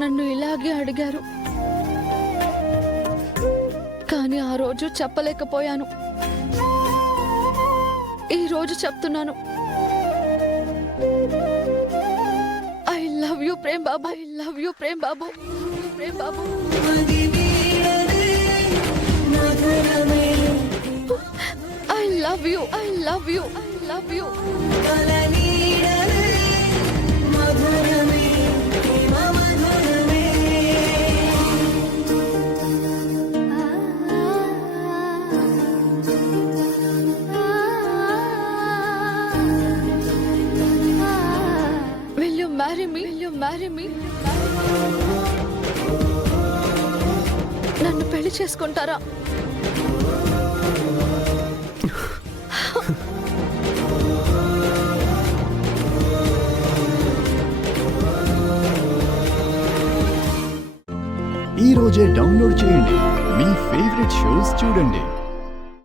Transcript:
నన్ను ఇలాగే అడిగారు, కానీ ఆ రోజు చెప్పలేకపోయాను. ఈ రోజు చెప్తున్నాను. I love you Prem Babu, I love you Prem Babu, Prem Babu. I love you, I love you, I love you. Will you marry me? Will you marry me? నన్ను పెళ్లి చేసుకుంటారా? ఈ రోజే డౌన్లోడ్ చేయండి, మీ ఫేవరెట్ షోస్ చూడండి.